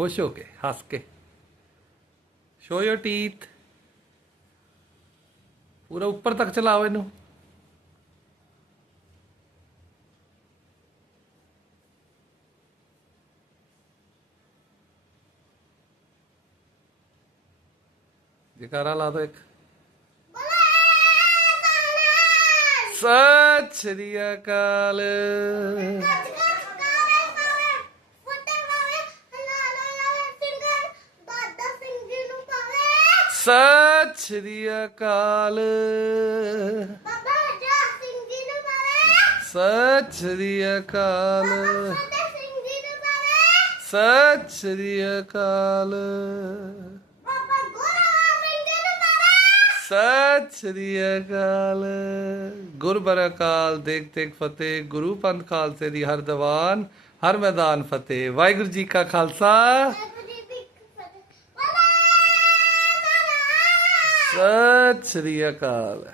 ਖੁਸ਼ ਹੋ ਕੇ ਹੱਸ ਕੇ। ਸ਼ੋ ਯੋਰ ਟੀਥ ਪੂਰਾ ਉੱਪਰ ਤੱਕ ਚਲਾਓ ਇਹਨੂੰ। ਜਕਾਰਾ ਲਾ ਦੋ ਇੱਕ। ਸਤਿ ਸ਼੍ਰੀ ਅਕਾਲ। ਸਤਿ ਸ਼੍ਰੀ ਅਕਾਲ। ਸਤਿ ਸ਼੍ਰੀ ਅਕਾਲ। ਸਤਿ ਸ਼੍ਰੀ ਅਕਾਲ। ਸਤਿ ਸ਼੍ਰੀ ਅਕਾਲ। ਗੁਰਬਰ ਅਕਾਲ ਦੇਖ ਦੇਖ ਫਤਿਹ ਗੁਰੂ ਪੰਥ ਖਾਲਸੇ ਦੀ ਹਰ ਦੀਵਾਨ ਹਰ ਮੈਦਾਨ ਫਤਿਹ। ਵਾਹਿਗੁਰੂ ਜੀ ਕਾ ਖਾਲਸਾ। ਸਤਿ ਸ਼੍ਰੀ ਅਕਾਲ।